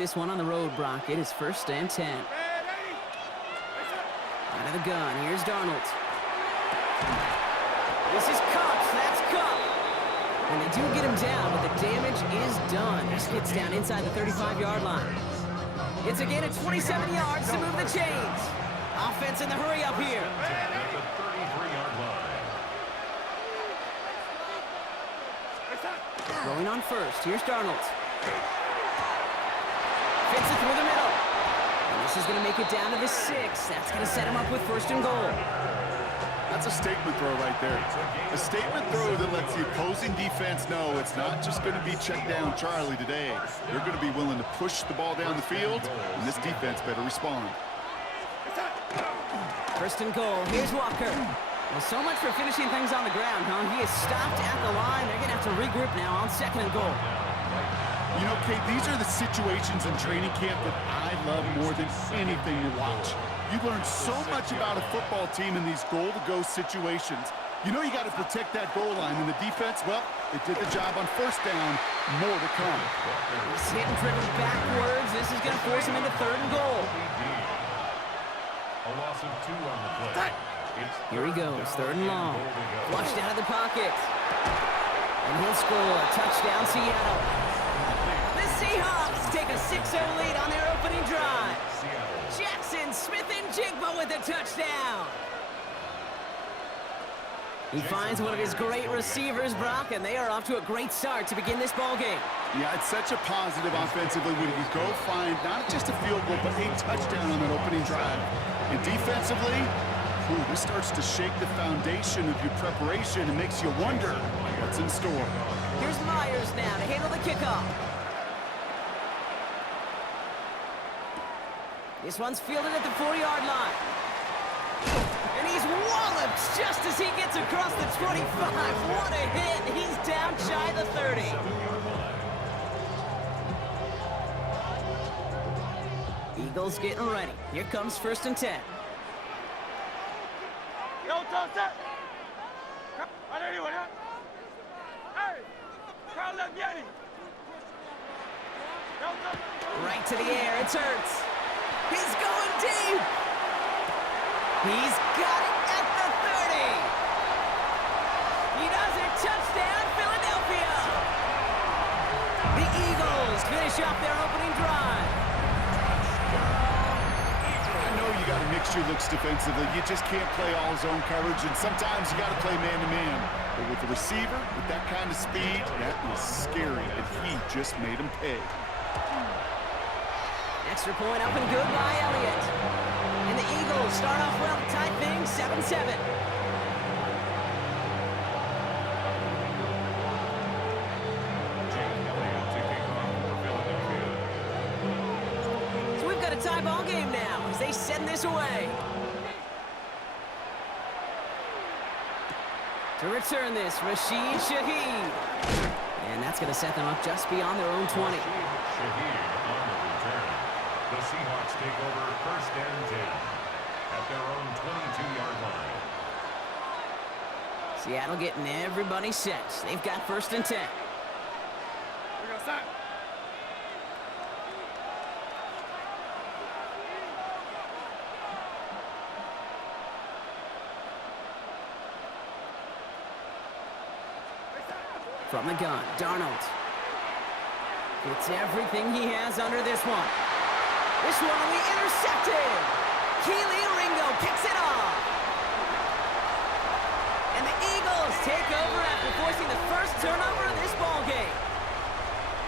this one on the road, Brock. It is 1st and 10. Out of the gun, here's Darnold. This is Kupp, that's Kupp. And they do get him down, but the damage is done. This gets down inside the 35-yard line. It's again at 27 yards to move the chains. Offense in the hurry up here. At the 33-yard line. Going on first, here's Darnold. Fits it through the middle. And this is going to make it down to the 6. That's going to set him up with 1st and goal. That's a statement throw right there. A statement throw that lets the opposing defense know it's not just going to be check down Charlie today. They're going to be willing to push the ball down the field, and this defense better respond. 1st and goal, here's Walker. Well, so much for finishing things on the ground, huh? He is stopped at the line. They're going to have to regroup now on 2nd and goal. You know, Kate, these are the situations in training camp that I love more than anything to watch. You learn so much about a football team in these goal-to-go situations. You know you got to protect that goal line, and the defense, well, they did the job on 1st down. More to come. He's hit and driven backwards. This is going to force him into 3rd and goal. A loss of 2 on the play. Here he goes, 3rd and long. Flushed out of the pocket. And he'll score. Touchdown, Seattle. The Seahawks take a 6-0 lead on their opening drive. Jackson Smith-Njigba with a touchdown. He finds one of his great receivers, Brock, and they are off to a great start to begin this ball game. Yeah, it's such a positive offensively when you go find not just a field goal, but a touchdown on that opening drive. And defensively, this starts to shake the foundation of your preparation and makes you wonder what's in store. Here's Myers now to handle the kickoff. This one's fielded at the 40-yard line. And he's walloped just as he gets across the 25. What a hit. He's down shy of the 30. Eagles getting ready. Here comes 1st and 10. Right to the air, it's Hurts. He's going deep. He's got it at the 30. He does it. Touchdown, Philadelphia. The Eagles finish off their opening drive. I know you got to mix your looks defensively. You just can't play all zone coverage, and sometimes you got to play man-to-man. But with the receiver, with that kind of speed, that is scary, and he just made him pay. Extra point up and good by Elliott. And the Eagles start off well to tie things 7-7. So we've got a tie ball game now as they send this away. To return this, Rashid Shaheed. And that's going to set them up just beyond their own 20. The Seahawks take over 1st and 10 at their own 22-yard line. Seattle getting everybody set. They've got 1st and 10. From the gun, Darnold. It's everything he has under this one. This one will be intercepted. Keely Ringo picks it off. And the Eagles take over after forcing the first turnover of this ball game.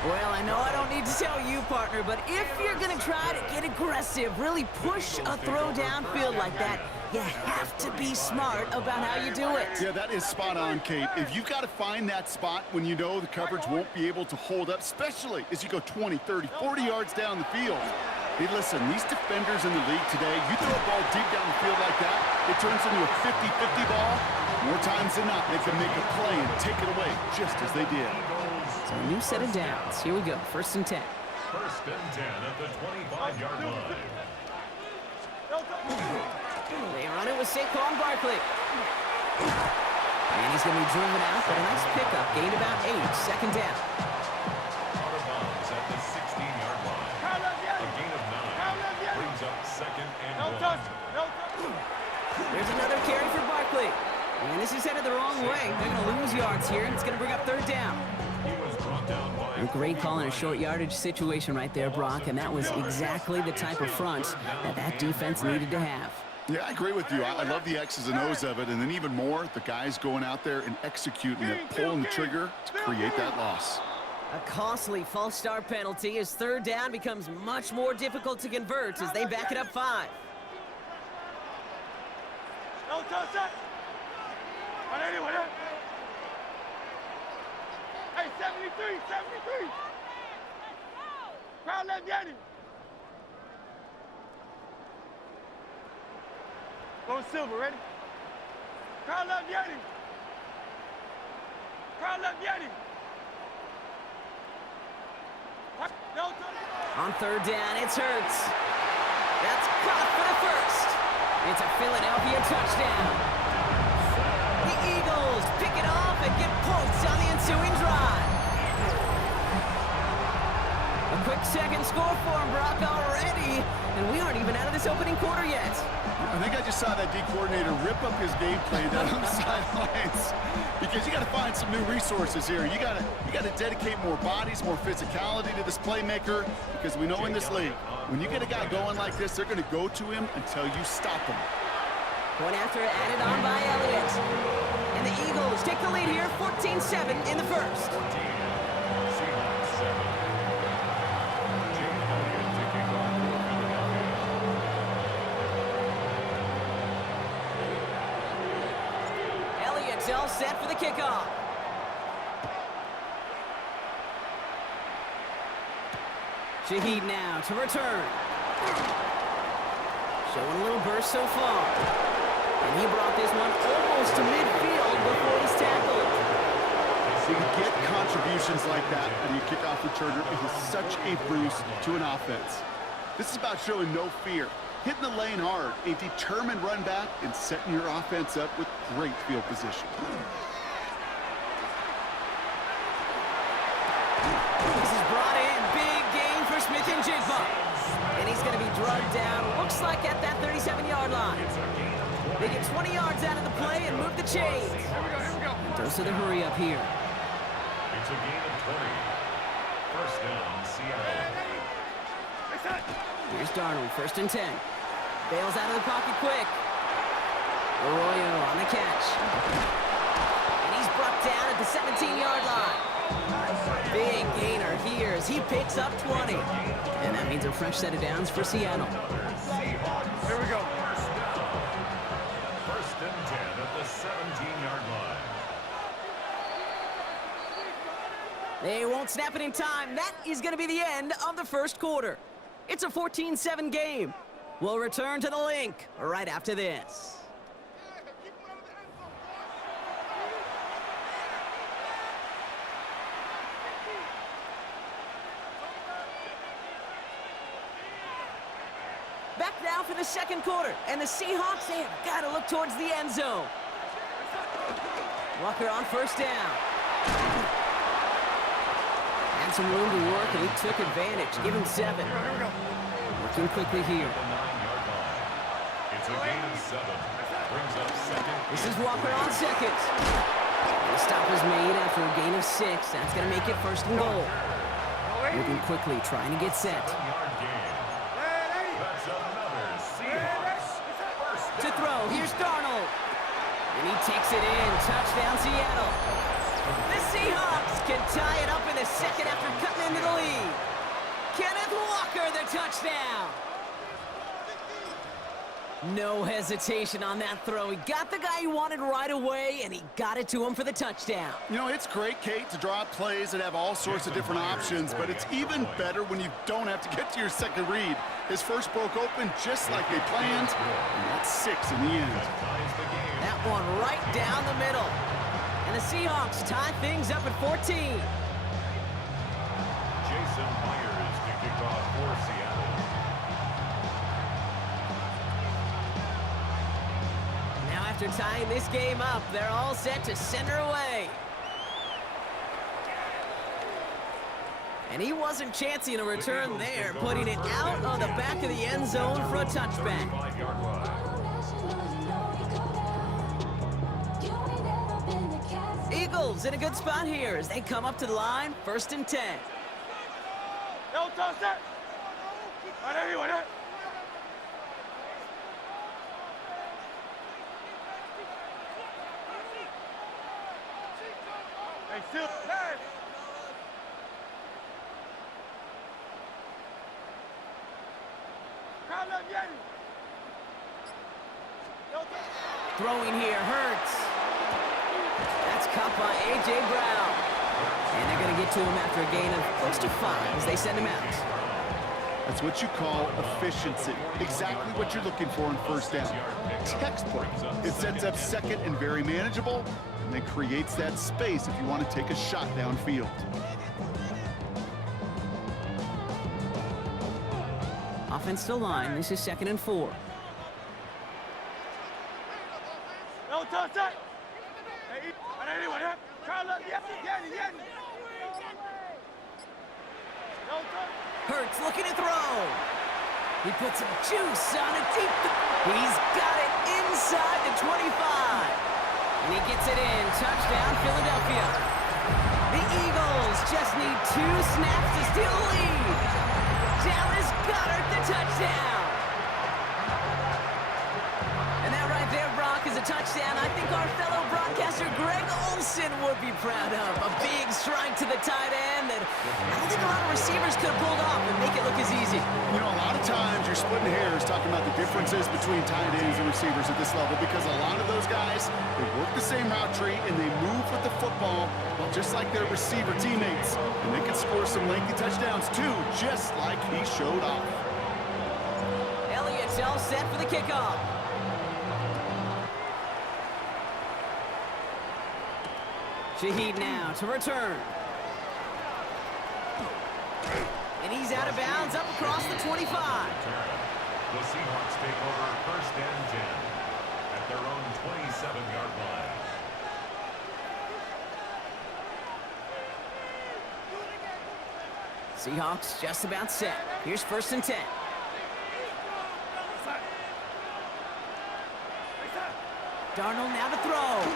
Well, I know I don't need to tell you, partner, but if you're going to try to get aggressive, really push a throw downfield like that, you have to be smart about how you do it. Yeah, that is spot on, Kate. If you've got to find that spot when you know the coverage won't be able to hold up, especially as you go 20, 30, 40 yards down the field. Hey, listen, these defenders in the league today, you throw a ball deep down the field like that, it turns into a 50-50 ball. More times than not, they can make a play and take it away just as they did. So a new set of downs. Here we go, 1st and 10. 1st and 10 at the 25-yard line. They run it with Saquon Barkley. And he's going to be driven out, but a nice pickup. Gained about 8, 2nd down. Out of bounds at the 16-yard line. way, they're going to lose yards here, and it's going to bring up third down. He was brought down by A great call in a short yardage situation right there, Brock, and that was exactly the type of front that defense needed to have. Yeah, I agree with you. I love the X's and O's of it, and then even more, the guys going out there and executing it, pulling the trigger to create that loss. A costly false start penalty as third down becomes much more difficult to convert as they back it up 5. Don't touch that. Hey, 73, 73. Crowd left Yanni. Go Silver, ready? Crowd left Yanni. Crowd left Yanni. On third down, it's Hurts. That's caught for the first. It's a Philadelphia touchdown. The Eagles pick it off and get points on the ensuing drive. A quick second score for him, Brock, already, and we aren't even out of this opening quarter yet. I think I just saw that D coordinator rip up his game plan down on the sidelines because you got to find some new resources here. You got to dedicate more bodies, more physicality to this playmaker because we know in this league, when you get a guy going like this, they're going to go to him until you stop him. Point after it added on by Elliott. And the Eagles take the lead here, 14-7 in the first. Seahawks 7. Jake Elliott to kick off for Philadelphia. Elliott's all set for the kickoff. Shaheed now to return. Showing a little burst so far. And he brought this one almost to midfield before he's tackled. So you get contributions like that when you kick off returner. It is such a boost to an offense. This is about showing no fear, hitting the lane hard, a determined run back, and setting your offense up with great field position. This is brought in. Big gain for Smith and Jigba. And he's going to be drugged down, looks like at that 37-yard line. They get 20 yards out of the play and move the chains. Dose of the hurry up here. It's a gain of 20. First down, Seattle. Here's Darnold, 1st and 10. Bails out of the pocket quick. Arroyo on the catch. And he's brought down at the 17-yard line. Big gainer here as he picks up 20. And that means a fresh set of downs for Seattle. Here we go. First and 10 at the 17-yard line. They won't snap it in time. That is going to be the end of the first quarter. It's a 14-7 game. We'll return to the link right after this. Back now for the second quarter, and the Seahawks, they have got to look towards the end zone. Walker on first down. Had some room to work, and he took advantage. Give him 7. Working quickly here. The 9-yard line. It's a gain of 7. Brings up second. This is Walker on second. The stop is made after a gain of 6. That's going to make it 1st and goal. Moving quickly, trying to get set. 1-yard gain. That's another Seahawks. First To down. throw, here's Darnold. And he takes it in. Touchdown, Seattle. The Seahawks can tie it up in the second after cutting into the lead. Kenneth Walker, the touchdown. No hesitation on that throw. He got the guy he wanted right away, and he got it to him for the touchdown. You know, it's great, Kate, to draw up plays that have all sorts of different options, but it's even better when you don't have to get to your second read. His first broke open just like they planned, and that's 6 in the end. Ties the game. That one right down the middle. And the Seahawks tie things up at 14. Jason Myers to kick off for Seattle. Now after tying this game up, they're all set to send her away. And he wasn't chancing a return there, putting it out on the back of the end zone for a touchback. 35-yard line. Eagles in a good spot here as they come up to the line, 1st and 10. Yo, toss that. Right there, right there. Hey, still. Hey. Crowd left, Yeti. Yo, Throwing here, Hurts. That's caught by A.J. Brown. And they're going to get to him after a gain of close to 5 as they send him out. That's what you call efficiency. Exactly what you're looking for in 1st down. Textbook. It sets up 2nd and very manageable, and then creates that space if you want to take a shot downfield. Offensive line, this is 2nd and 4. yo, toss that. Hey, right there, right there. Crowd left, Yeti. Yo, toss. Hurts looking to throw. He puts some juice on a deep. He's got it inside the 25. And he gets it in. Touchdown, Philadelphia. The Eagles just need 2 snaps to steal the lead. Dallas Goedert, the touchdown. And that right there, Brock, is a touchdown I think our fellow broadcaster Greg Olsen would be proud of. A big strike to the tight end that I don't think a lot of receivers could have pulled off and make it look as easy. You know, a lot of times you're splitting hairs talking about the differences between tight ends and receivers at this level because a lot of those guys, they work the same route tree and they move with the football, well, just like their receiver teammates. And they can score some lengthy touchdowns too, just like he showed off. Elliott's all set for the kickoff. Shaheed now to return. And he's out of bounds up across the 25. The Seahawks take over 1st and 10 at their own 27-yard line. Seahawks just about set. Here's 1st and 10. Darnold now to throw.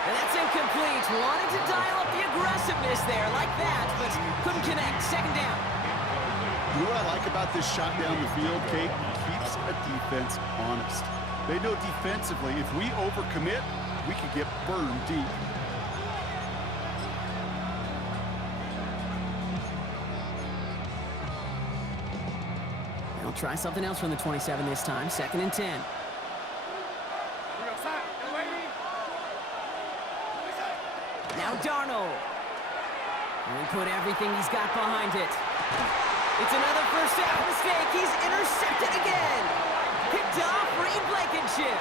And that's incomplete. Wanted to dial up the aggressiveness there like that, but couldn't connect. 2nd down. You know what I like about this shot down the field, Kate? It keeps a defense honest. They know defensively, if we overcommit, we could get burned deep. They'll try something else from the 27 this time. 2nd and 10. Now Darnold. And he put everything he's got behind it. It's another 1st down mistake. He's intercepted again. Picked off Reed Blankenship.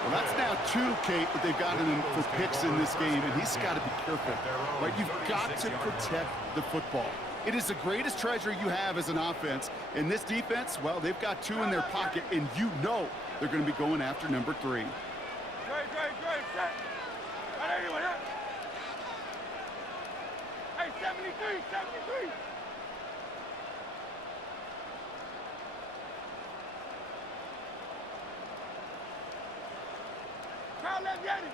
Well, that's now 2, Kate, that they've gotten him for picks in this game, and he's got to be careful. Right? You've got to protect the football. It is the greatest treasure you have as an offense. And this defense, well, they've got 2 in their pocket, and you know they're going to be going after number 3. Great, set. Right there, right there. Hey, 73. Crowd left, Yeti.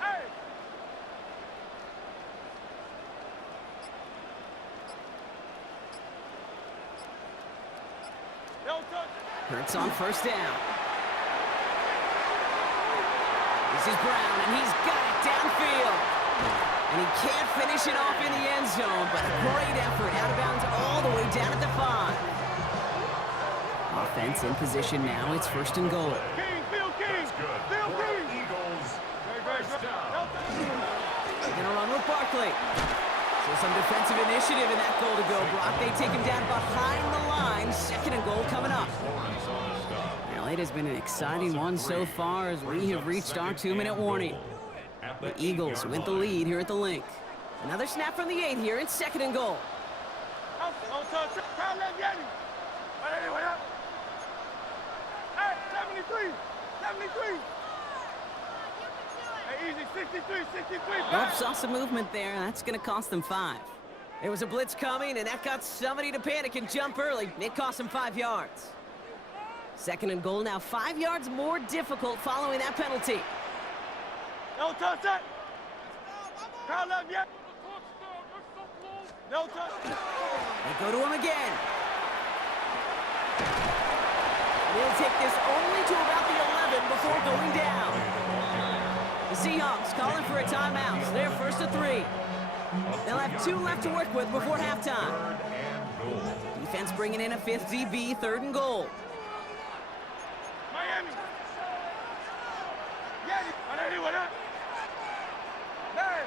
Hey. Yo, touch. Hurts on 1st down. This is Brown, and he's got it downfield. And he can't finish it off in the end zone, but a great effort. Out of bounds all the way down at the 5. Offense in position now. It's 1st and goal. Phil King. Phil King. Eagles. First down. They're going to run with Barkley. So some defensive initiative in that goal to go, Brock. They take him down behind the line. 2nd and goal coming up. Well, it has been an exciting one so far as we have reached our 2-minute warning. The Eagles with the lead here at the Link. Another snap from the 8 here. It's 2nd and goal. Crowd left, Yeti. Right there, right there. Hey, 73. Hey, easy, 63. Nope, saw some movement there. That's going to cost them 5. There was a blitz coming, and that got somebody to panic and jump early. It cost him 5 yards. 2nd and goal now, 5 yards more difficult following that penalty. No touch that. Crowd left yet. No touch. They go to him again. And he'll take this only to about the 11 before going down. The Seahawks calling for a timeout. They're 1st and 3. They'll have 2 left to work with before halftime. Defense bringing in a 5th DB, 3rd and goal. Miami. Yeah, what up? Man.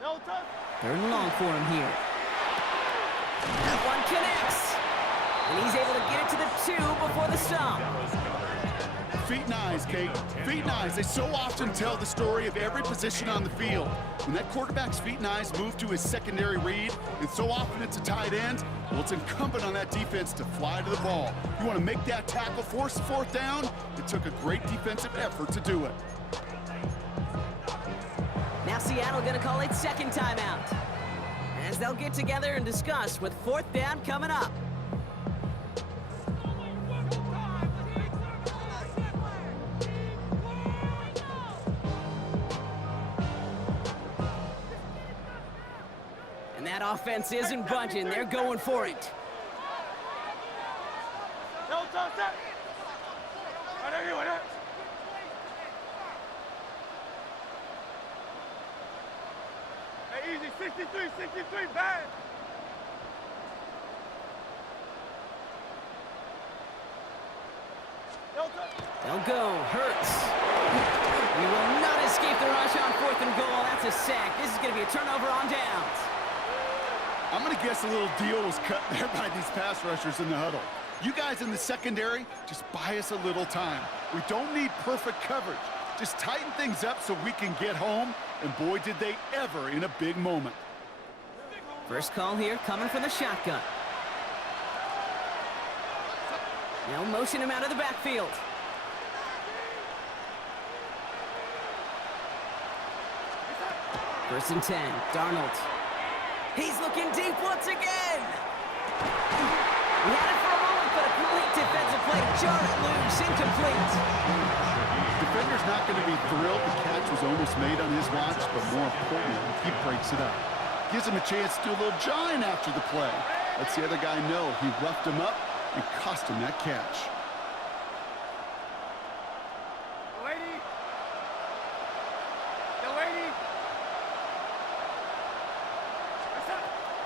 No touch. 3rd and long for him here. That one connects. And he's able to get it to the 2 before the stop. Feet and eyes, Kate. Feet and eyes. They so often tell the story of every position on the field. When that quarterback's feet and eyes move to his secondary read, and so often it's a tight end, well, it's incumbent on that defense to fly to the ball. You want to make that tackle, force the 4th down? It took a great defensive effort to do it. Now Seattle going to call its 2nd timeout, as they'll get together and discuss with 4th down coming up. And that offense isn't budging. They're going for it. No touch that. What up? Hey, easy. 63, bad. No touch. They'll go. Hurts. We will not escape the rush on 4th and goal. That's a sack. This is going to be a turnover on downs. I'm going to guess a little deal was cut there by these pass rushers in the huddle. You guys in the secondary, just buy us a little time. We don't need perfect coverage. Just tighten things up so we can get home, and boy, did they ever in a big moment. First call here coming from the shotgun. Now motion him out of the backfield. First and 10, Darnold. He's looking deep once again. He had it for a moment, but a complete defensive play to jar it loose, incomplete. Defender's not going to be thrilled the catch was almost made on his watch, but more importantly, he breaks it up. Gives him a chance to do a little jawing after the play. Lets the other guy know he roughed him up and cost him that catch.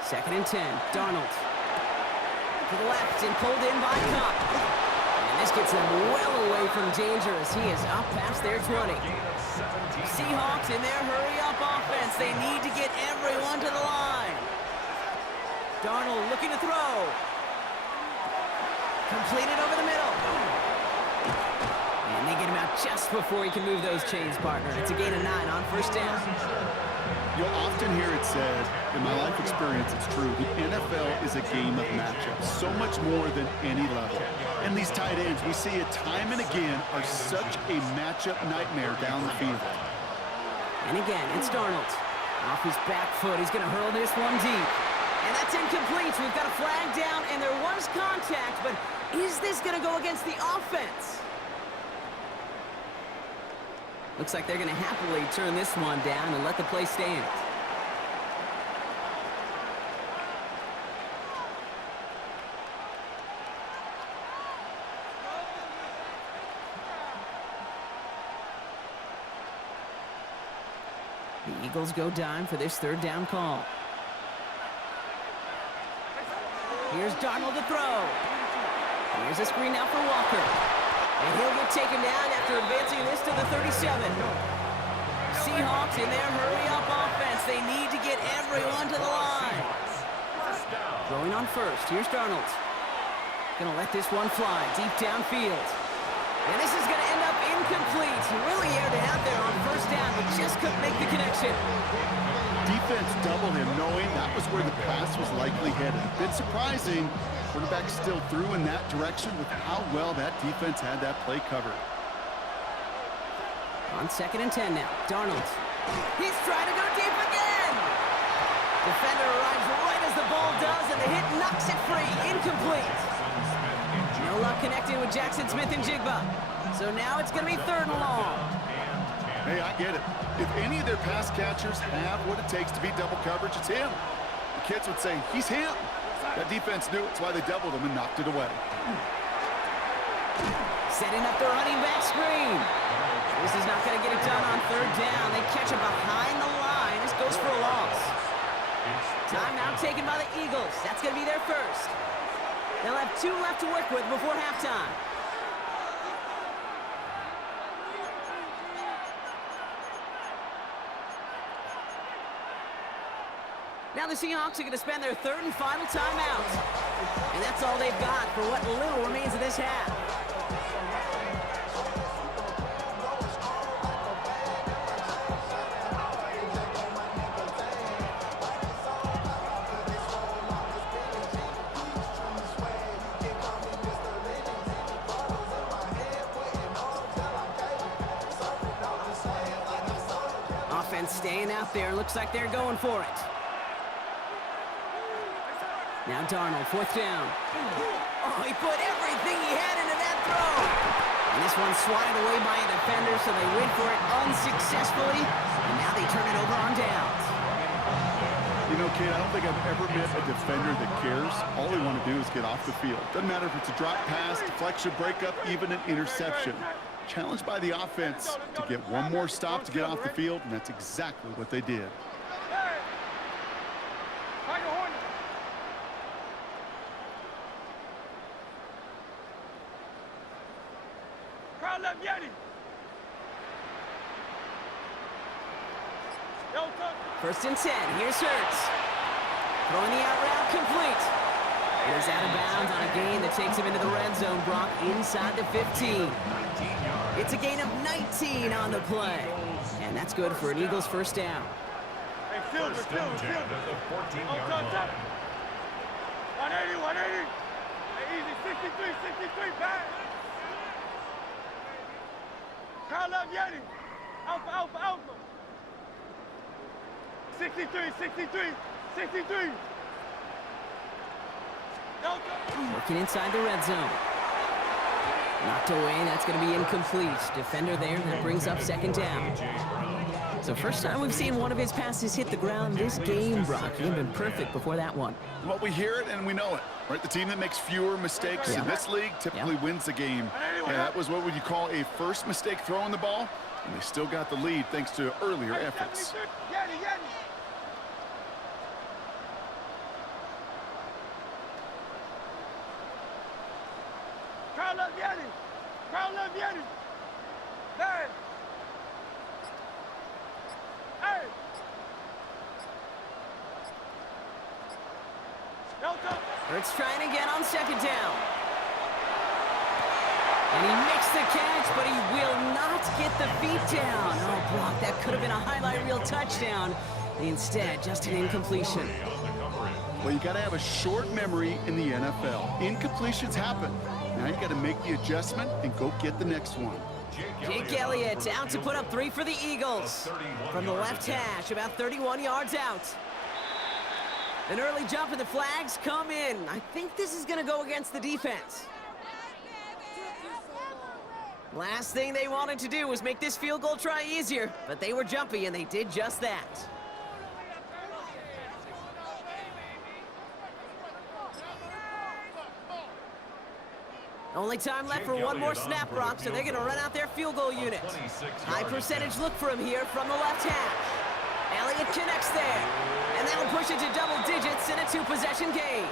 Second and 10, Darnold. To the left and pulled in by Cup. And this gets him well away from danger as he is up past their 20. Seahawks in their hurry-up offense. They need to get everyone to the line. Darnold looking to throw. Completed over the middle. And they get him out just before he can move those chains, partner. It's a gain of 9 on 1st down. You'll often hear it said, in my life experience it's true, the NFL is a game of matchups, so much more than any level. And these tight ends, we see it time and again, are such a matchup nightmare down the field. And again, it's Darnold. Off his back foot, he's going to hurl this one deep. And that's incomplete. We've got a flag down, and there was contact, but is this going to go against the offense? Looks like they're going to happily turn this one down and let the play stand. The Eagles go dime for this 3rd down call. Here's Darnold to throw. Here's a screen now for Walker. And he'll get taken down after advancing this to the 37. Seahawks in their hurry-up offense. They need to get everyone to the line. Throwing on first. Here's Darnold. Gonna let this one fly deep downfield. And this is gonna end up incomplete. He really aired it out there on 1st down, but just couldn't make the connection. Defense doubled him, knowing that was where the pass was likely headed. A bit surprising. Quarterback still threw in that direction with how well that defense had that play covered. On 2nd and 10 now, Darnold. He's trying to go deep again. Defender arrives right as the ball does, and the hit knocks it free. Incomplete. No luck connecting with Jackson Smith and Jigba. So now it's going to be 3rd and long. Hey, I get it. If any of their pass catchers have what it takes to beat double coverage, it's him. The kids would say, he's him. That defense knew it's why they doubled him and knocked it away. Setting up the running back screen. This is not going to get it done on 3rd down. They catch it behind the line. This goes for a loss. Timeout taken by the Eagles. That's going to be their first. They'll have 2 left to work with before halftime. Now the Seahawks are going to spend their 3rd and final timeout. And that's all they've got for what little remains of this half. Offense staying out there. Looks like they're going for it. Now Darnold, 4th down. Oh, he put everything he had into that throw. And this one's swatted away by a defender, so they wait for it unsuccessfully. And now they turn it over on downs. You know, Kate, I don't think I've ever met a defender that cares. All they want to do is get off the field. Doesn't matter if it's a drop pass, deflection, breakup, even an interception. Challenged by the offense to get one more stop to get off the field, and that's exactly what they did. First and 10. Here's Hurts. Throwing the out route complete. It is out of bounds on a gain that takes him into the red zone, Brock, inside the 15. It's a gain of 19 on the play. And that's good for an Eagles first down. First and 10 at the 14-yard line. 180, 180. Easy, 63, 63, back. Kyle left Yeti. Alpha, alpha, alpha. 63, 63, 63. Working inside the red zone. Knocked away, that's going to be incomplete. Defender there, that brings up 2nd down. So first time we've seen one of his passes hit the ground this game, Brock. He'd been perfect before that one. Well, we hear it and we know it, right? The team that makes fewer mistakes in this league typically wins the game. And that was what would you call a first mistake throwing the ball, and they still got the lead thanks to earlier efforts. Yeti, Yeti. Kyle left Yeti. Kyle left Yeti. Hey. Hey. Hurts trying again on 2nd down. And he makes the catch, but he will not get the feet down. Oh, Brock, that could have been a highlight reel touchdown. Instead, just an incompletion. Well, you got to have a short memory in the NFL. Incompletions happen. Now you got to make the adjustment and go get the next one. Jake Elliott out to put up 3 for the Eagles. From the left hash, about 31 yards out. An early jump and the flags come in. I think this is going to go against the defense. Last thing they wanted to do was make this field goal try easier, but they were jumpy and they did just that. Only time left for one more snap, Brock, so they're going to run out their field goal unit. High percentage look for him here from the left hash. Elliott connects there, and that'll push it to double digits in a 2-possession game.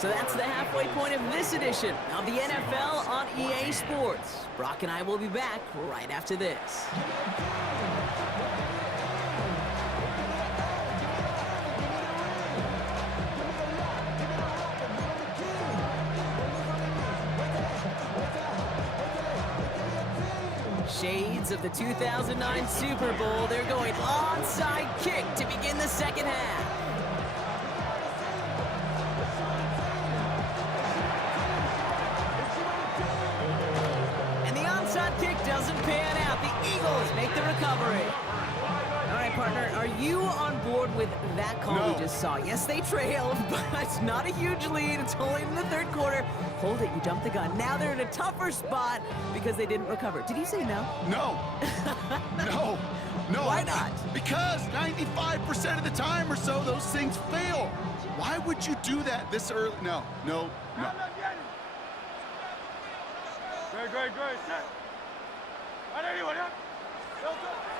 So that's the halfway point of this edition of the NFL on EA Sports. Brock and I will be back right after this. Shades of the 2009 Super Bowl. They're going onside kick to begin the second half. And the onside kick doesn't pan out. The Eagles make the recovery. All Partner, are you on board with that call No. we just saw? Yes, they trailed, but it's not a huge lead. It's only in the third quarter. Hold it, you jumped the gun. Now they're in a tougher spot because they didn't recover. Did you say no? No. No. No. Why not? Because 95% of the time or so, those things fail. Why would you do that this early? No. No. No. Great, set.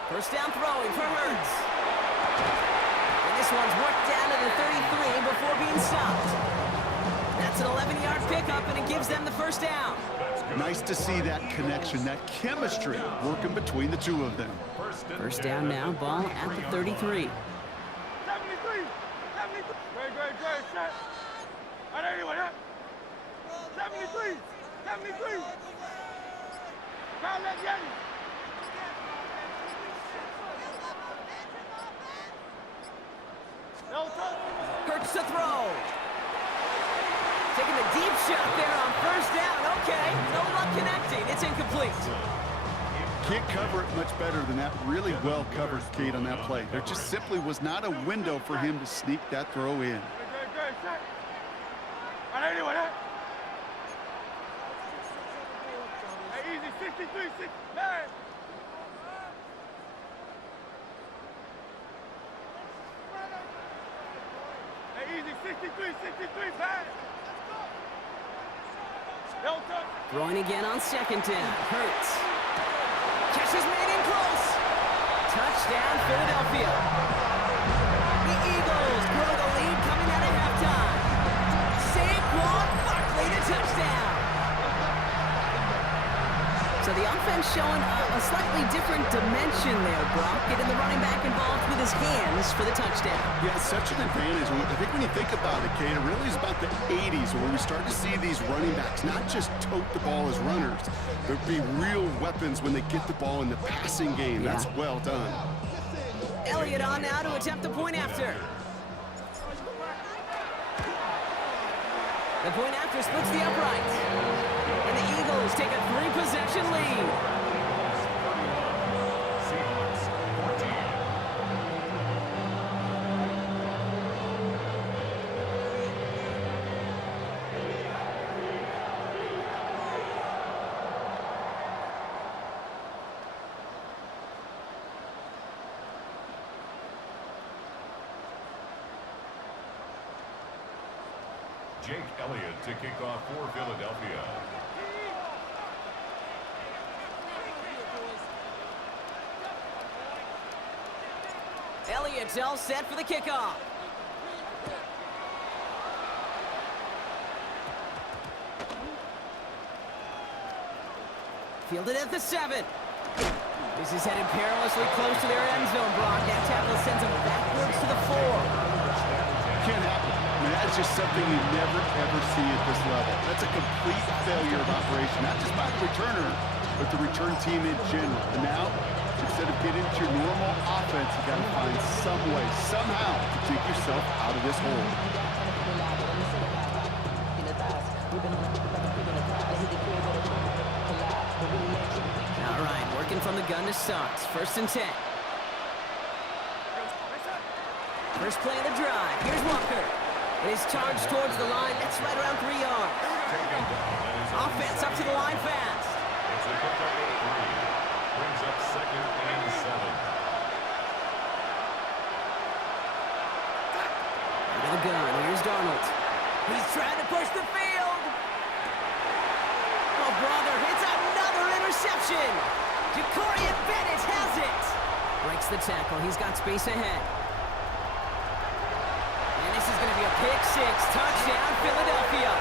First down throwing for Hurts. And this one's worked down to the 33 before being stopped. That's an 11-yard pickup, and it gives them the first down. Nice to see that connection, that chemistry working between the two of them. First down now, ball at the 33. 73. Great, set. 73. Foul that Yeti. Hurts to throw. Taking the deep shot there on first down. Okay, no luck connecting. It's incomplete. Can't cover it much better than that. Really well covered, Kate, on that play. There just simply was not a window for him to sneak that throw in. Great, set. Hey, easy, 63, 69. Hey, easy, 63, pass. Delta. Throwing again on second down. Hurts. Catch is made in close. Touchdown, Philadelphia. The Eagles grow the lead coming out of halftime. Saquon Barkley to touchdown. So the offense showing a slightly different dimension there, Brock. Getting the running back involved with his hands for the touchdown. Yeah, it's such an advantage. And I think when you think about it, Kate, it really is about the 80s where we start to see these running backs not just tote the ball as runners, but be real weapons when they get the ball in the passing game. Yeah. That's well done. Elliott on now to attempt the point after. The point after splits the upright. And the Eagles take a 3-possession lead. Seahawks 14. Jake Elliott to kick off for Philadelphia. Elliott's all set for the kickoff. Fielded at the 7. This is headed perilously close to their end zone, Brock. That tackle sends him backwards to the 4. Can't happen. I mean, that's just something you never, ever see at this level. That's a complete failure of operation, not just by the returner, but the return team in general. And now, instead of getting to your normal offense, you got to find some way, somehow, to take yourself out of this hole. All right, working from the gun to start. First and 10. First play of the drive. Here's Walker. It is charged towards the line. That's right around 3 yards. Offense up to the line fast. It's a pickup of 3. Brings up second and 7. Into the gun. Here's Darnold. He's trying to push the field. Oh, brother. It's another interception. Jacorian Bennett has it. Breaks the tackle. He's got space ahead. And this is going to be a pick 6. Touchdown, Philadelphia.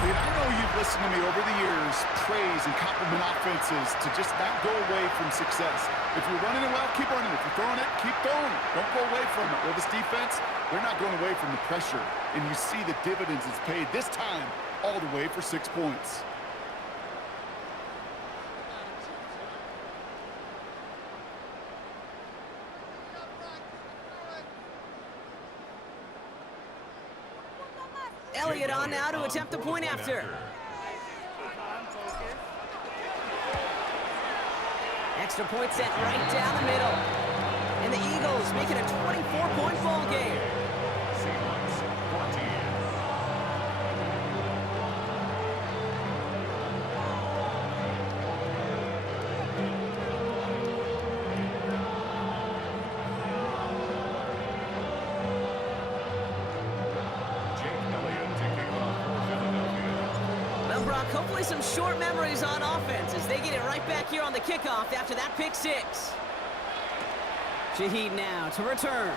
Kate, I know you've listened to me over the years praise and compliment offenses to just not go away from success. If you're running it well, keep running it. If you're throwing it, keep throwing it. Don't go away from it. Well, this defense, they're not going away from the pressure. And you see the dividends it's paid this time all the way for 6 points. Elliott on now to attempt the point after. Extra point sent right down the middle. And the Eagles make it a 24-point ball game. Seahawks 14. Well, Brock, hopefully some short memories on offense as they get it right back here on the kickoff after that pick six. Shaheed now to return.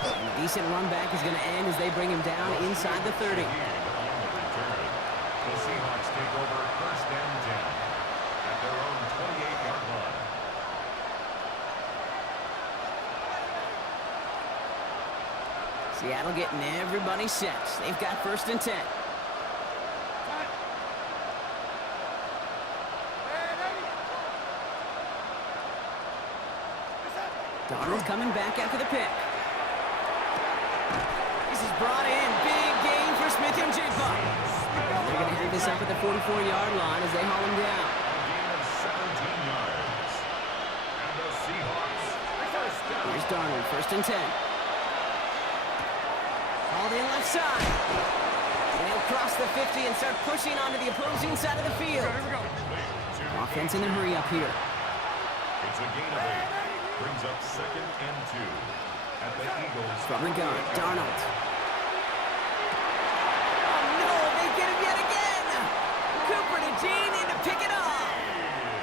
And a decent run back is going to end as they bring him down inside the 30. The Seahawks take over first and 10 at their own 28-yard line. Seattle getting everybody set. They've got first and 10. Darnold coming back after the pick. This is brought in. Big gain for Smith and Jigba. They're going to have this up at the 44-yard line as they haul him down. A gain of 17 yards. And the Seahawks first down. Here's Darnold, first and 10. Hauled in left side. And he'll cross the 50 and start pushing onto the opposing side of the field. Offense in the hurry up here. It's a gain of 8. Brings up second and 2 at the Eagles. From the gun, Darnold. Oh no, they get him yet again! Cooper to Jean in to pick it up.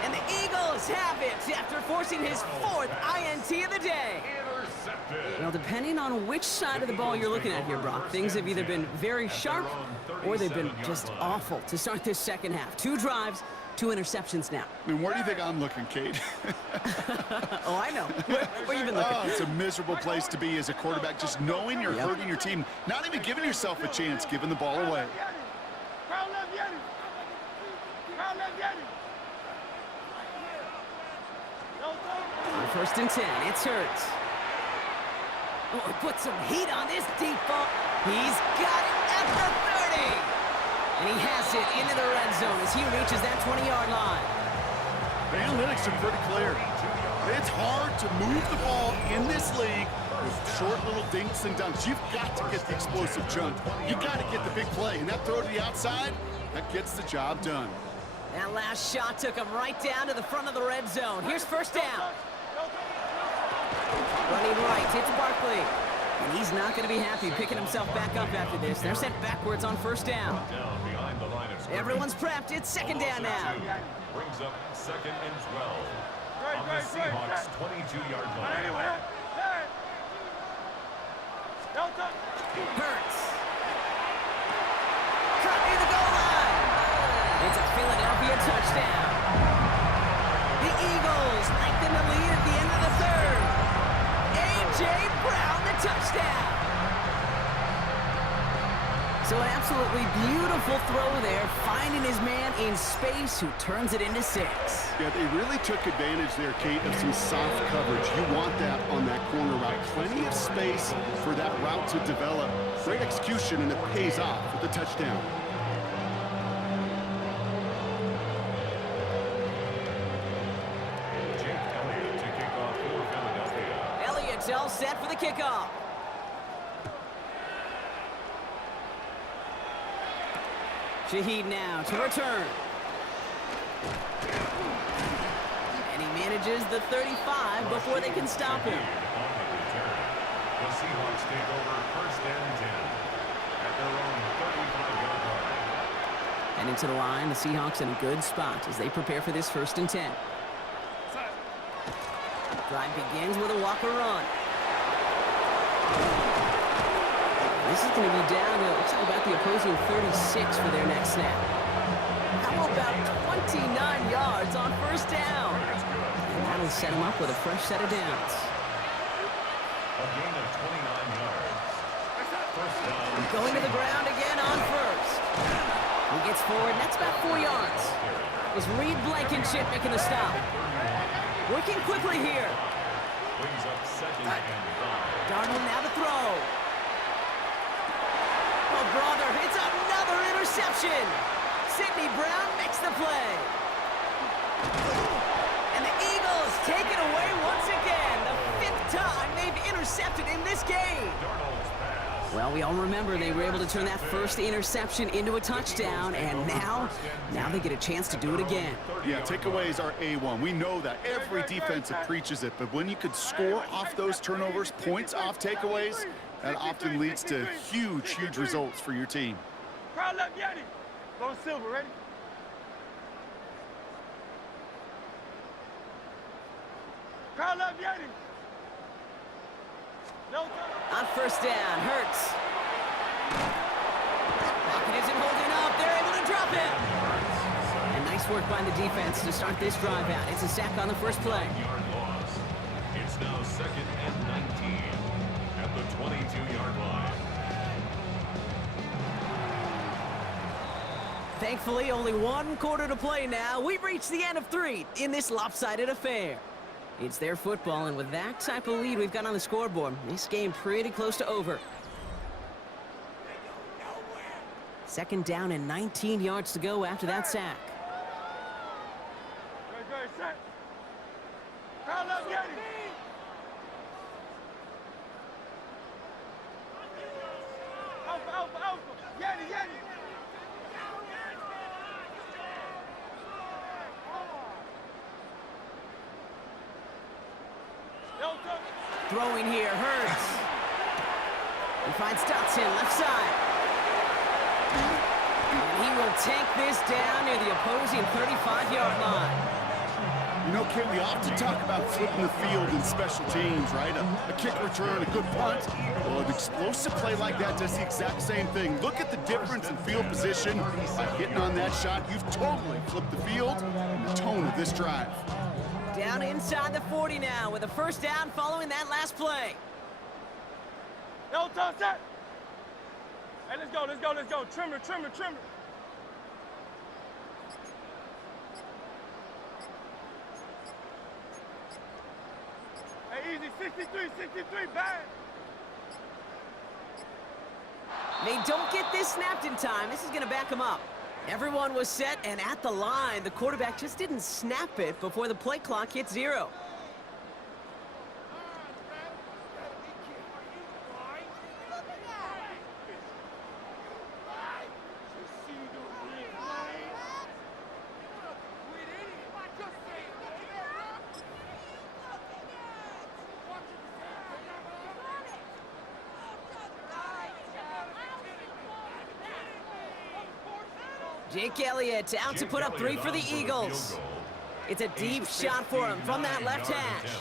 And the Eagles have it after forcing his 4th INT of the day. Intercepted. Well, depending on which side of the ball you're looking at here, Brock, things have either been very sharp or they've been just awful to start this second half. 2 drives, 2 interceptions now. I mean, where do you think I'm looking, Kate? Oh, I know. Where you been looking? Oh, it's a miserable place to be as a quarterback, just knowing you're hurting your team, not even giving yourself a chance, giving the ball away. On first and 10, it's Hurts. Oh, put some heat on this deep ball. He's got it at the 30. And he has it into the red zone as he reaches that 20-yard line. The analytics are pretty clear. It's hard to move the ball in this league with short little dinks and dunks. You've got to get the explosive chunk. You've got to get the big play. And that throw to the outside, that gets the job done. That last shot took him right down to the front of the red zone. Here's first down. Running right, it's Barkley. And he's not going to be happy picking himself back up after this. They're sent backwards on first down. Down behind the line of scrimmage. Everyone's prepped. It's second down now. Brings up second and 12 on the Seahawks 22-yard line. Hurts. Cut near the goal line. It's a Philadelphia touchdown. The Eagles lengthen the lead at the end of the third. A.J. Brown, the touchdown. So an absolutely beautiful throw there, finding his man in space who turns it into 6. Yeah, they really took advantage there, Kate, of some soft coverage. You want that on that corner route. Plenty of space for that route to develop. Great execution, and it pays off with the touchdown. Jake Elliott to kick off for Philadelphia. Elliott's all set for the kickoff. Shaheed now to return. And he manages the 35 before they can stop him. On the return. The Seahawks take over first and 10 at their own 35-yard line. And into the line, the Seahawks in a good spot as they prepare for this first and 10. Drive begins with a Walker run. This is going to be down to, looks like about the opposing 36 for their next snap. How about 29 yards on first down? And that'll set him up with a fresh set of downs. A gain of 29 yards. First down. Going to the ground again on first. He gets forward, and that's about 4 yards. It was Reed Blankenship making the stop. Working quickly here. Brings up second and 5. Darnold now to throw. Oh, brother, it's another interception. Sidney Brown makes the play. And the Eagles take it away once again. The 5th time they've intercepted in this game. Darnold's pass. Well, we all remember they were able to turn that first interception into a touchdown, and now they get a chance to do it again. Yeah, takeaways are A1. We know that. Every defensive preaches it. But when you could score off those turnovers, points off takeaways, that often leads to huge, huge results for your team. Crowd left Yeti. Low silver, ready? Crowd left Yeti. No time. On first down, Hurts. Pocket isn't holding up. They're able to drop him. And nice work by the defense to start this drive out. It's a sack on the first play. Yard loss. It's now 2nd and 19 at the 22-yard line. Thankfully, only 1 quarter to play now. We've reached the end of 3 in this lopsided affair. It's their football, and with that type of lead we've got on the scoreboard, this game pretty close to over. 2nd down and 19 yards to go after that sack. Good, set. Crowd left Yeti. Alpha, alpha, alpha. Yeti, Yeti. Throwing here, Hurts. He finds Dotson, left side. And he will take this down near the opposing 35-yard line. You know, Kate, we often talk about flipping the field in special teams, right? A kick return, a good punt. Well, an explosive play like that does the exact same thing. Look at the difference in field position. By hitting on that shot, you've totally flipped the field and the tone of this drive. Down inside the 40 now with a first down following that last play. No time, set. Hey, let's go, let's go, let's go. Trimmer, trimmer, trimmer. Hey, easy, 63, 63, bang. They don't get this snapped in time. This is going to back them up. Everyone was set and at the line. The quarterback just didn't snap it before the play clock hit 0. Jake Elliott out to put up 3 for the Eagles. It's a deep shot for him from that left hash.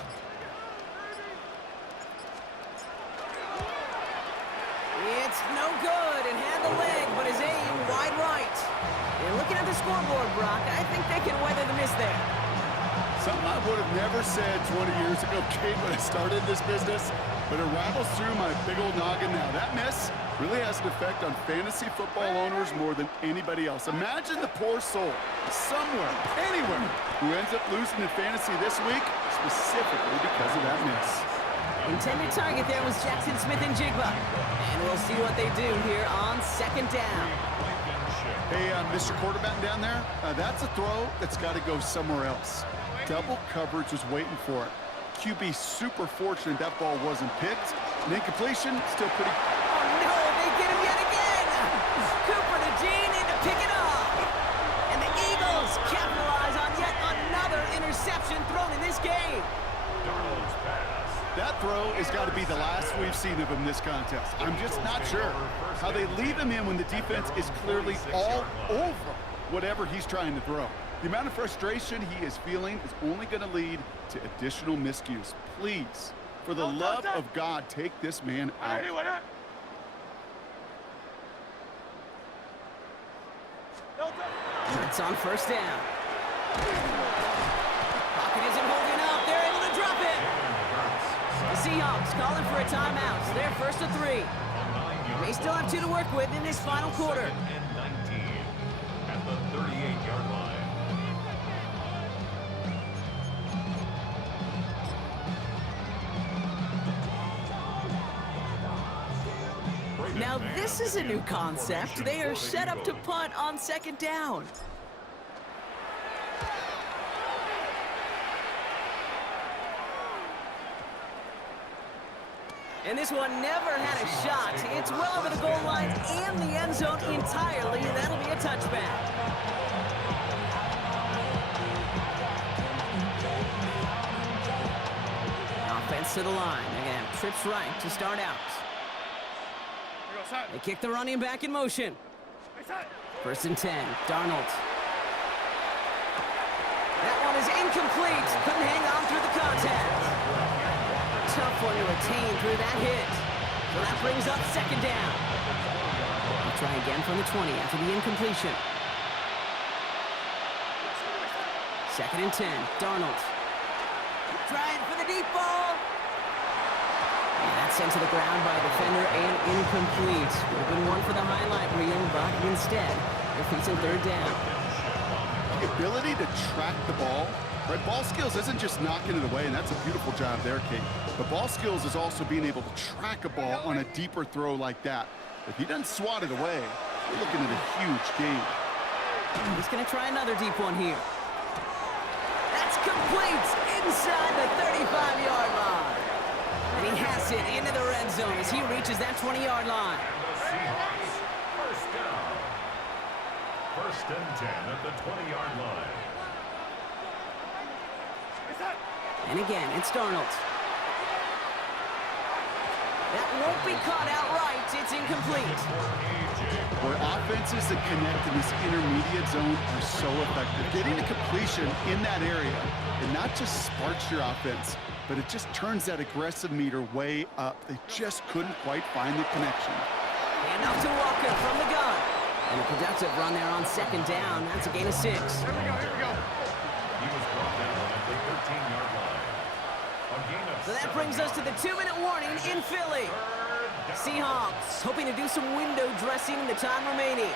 It's no good and had the leg, but his aim wide right. You're looking at the scoreboard, Brock. I think they can weather the miss there. Something I would have never said 20 years ago, Kate, when I started this business, but it rattles through my big old noggin now. That miss really has an effect on fantasy football owners more than anybody else. Imagine the poor soul somewhere, anywhere, who ends up losing in fantasy this week, specifically because of that miss. Intended target there was Jackson Smith and Jigba. And we'll see what they do here on 2nd down. Hey, Mr. Quarterback down there, that's a throw that's got to go somewhere else. Double coverage was waiting for it. QB super fortunate that ball wasn't picked. And incompletion, still pretty... Oh, no, they get him yet again. Cooper to Gene in to pick it up. And the Eagles capitalize on yet another interception thrown in this game. Darnold's pass. That throw has got to be the last we've seen of him this contest. I'm just not sure how they leave him in when the defense is clearly all over whatever he's trying to throw. The amount of frustration he is feeling is only going to lead to additional miscues. Please, for the love of God, take this man out. It's on first down. Pocket isn't holding up. They're able to drop it. The Seahawks calling for a timeout. So they're 1st and 3. They still have 2 to work with in this final quarter. And 19 at the 38-yard line. Now this is a new concept. They are set up to punt on 2nd down. And this one never had a shot. It's well over the goal line and the end zone entirely. That'll be a touchback. Offense to the line. Again, trips right to start out. They kick the running back in motion. 1st and 10. Darnold. That one is incomplete. Couldn't hang on through the contact. Tough one to attain through that hit. So that brings up 2nd down. We'll try again from the 20 after the incompletion. 2nd and 10. Darnold. Trying for the deep ball. And that's sent to the ground by a defender and incomplete. Would have been one for the highlight reel, but instead, they're facing 3rd down. The ability to track the ball, right? Ball skills isn't just knocking it away, and that's a beautiful job there, Kate. But ball skills is also being able to track a ball on a deeper throw like that. If he doesn't swat it away, we're looking at a huge game. He's going to try another deep one here. That's complete inside the 35-yard line. And he has it into the red zone as he reaches that 20-yard line. The Seahawks, 1st down. 1st and 10 at the 20-yard line. And again, it's Darnold. That won't be caught outright. It's incomplete. Where offenses that connect in this intermediate zone are so effective. Getting a completion in that area, it not just sparks your offense, but it just turns that aggressive meter way up. They just couldn't quite find the connection. And off to Walker from the gun. And a productive run there on 2nd down. That's a gain of 6. Here we go. He was brought down at the 13-yard line. A gain of So that 7 brings us to the 2-minute warning in Philly. Seahawks hoping to do some window dressing in the time remaining.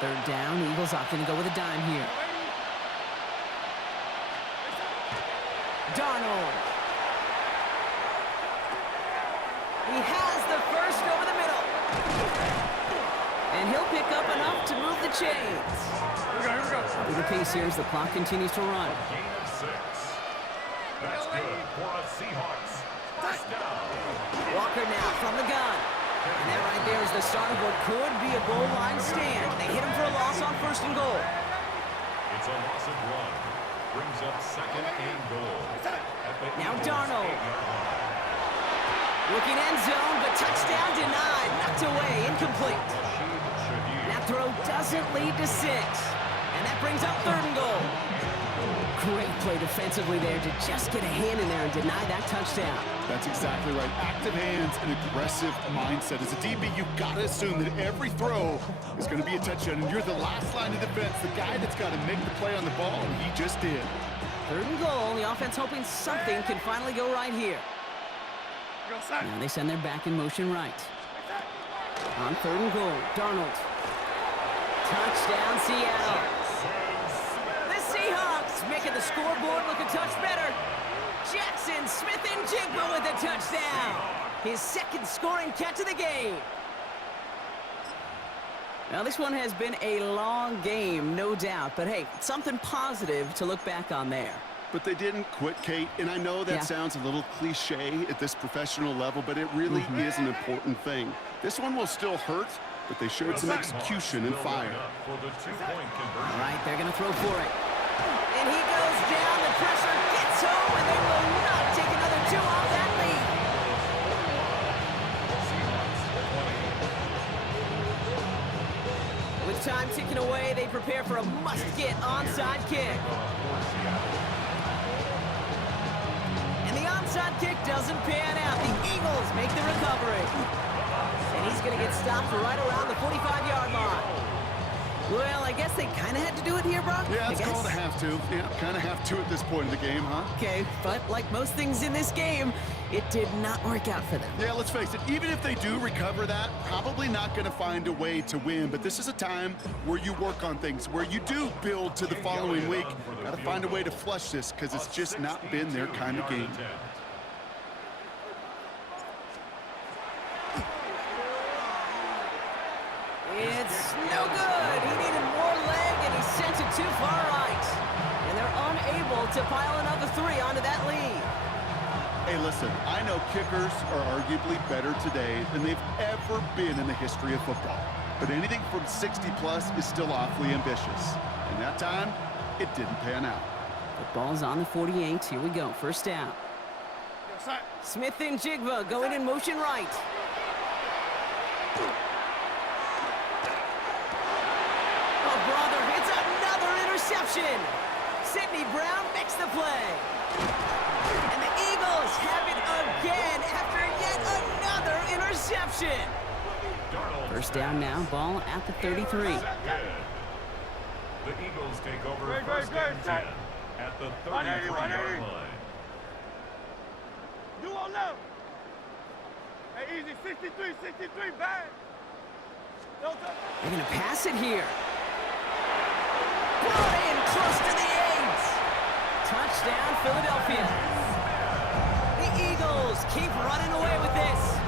Third down, Eagles opting to go with a dime here. Darnold. He has the first over the middle. And he'll pick up enough to move the chains. Here we go. With the pace here as the clock continues to run. Gain of 6. That's good for a Seahawks. 1st down. Walker now from the gun. And that right there is the start of what could be a goal line stand. They hit him for a loss on 1st and goal. It's a loss of 1. Brings up 2nd and goal. Now Darnold. Looking end zone, but touchdown denied. Knocked away, incomplete. That throw doesn't lead to 6. And that brings up 3rd and goal. Great play defensively there to just get a hand in there and deny that touchdown. That's exactly right. Active hands and aggressive mindset. As a DB, you've got to assume that every throw is going to be a touchdown, and you're the last line of defense, the guy that's got to make the play on the ball, and he just did. 3rd and goal. The offense hoping something can finally go right here. Now they send their back in motion right. On 3rd and goal, Darnold. Touchdown, Seattle. The Seahawks making the scoreboard look a touch better. Jackson Smith-Njigba with a touchdown. His 2nd scoring catch of the game. Now, this one has been a long game, no doubt. But, hey, something positive to look back on there. But they didn't quit, Kate, and I know that sounds a little cliche at this professional level, but it really is an important thing. This one will still hurt, but they showed some execution and fire. For the 2-point conversion. All right, they're going to throw for it. And he goes down, the pressure gets home, and they will not take another 2 off that lead. With time ticking away, they prepare for a must-get onside kick. And the onside kick doesn't pan out. The Eagles make the recovery. And he's going to get stopped right around the 45-yard line. Well, I guess they kind of had to do it here, Brock. Yeah, it's called a have to. Yeah, kind of have to at this point in the game, huh? Okay, but like most things in this game, it did not work out for them. Yeah, let's face it, even if they do recover that, probably not going to find a way to win. But this is a time where you work on things, where you do build to the following week. Got to find a way to flush this because it's just not been their kind of game. It's no good. He needed more leg, and he sent it too far right. And they're able to pile another 3 onto that lead. Hey, listen, I know kickers are arguably better today than they've ever been in the history of football. But anything from 60-plus is still awfully ambitious. And that time, it didn't pan out. The ball's on the 48. Here we go. First down. Yes, sir. Smith and Jigba going in motion right. Oh, brother, it's another interception. Sidney Brown makes the play. And the Eagles have it again after yet another interception. First down now, ball at the 33. The Eagles take over first and 10 at the 33-yard line. You won't know. Hey, easy, 63, bang. No touch. They're going to pass it here. Brought in close to the 8. Touchdown, Philadelphia. The Eagles keep running away with this.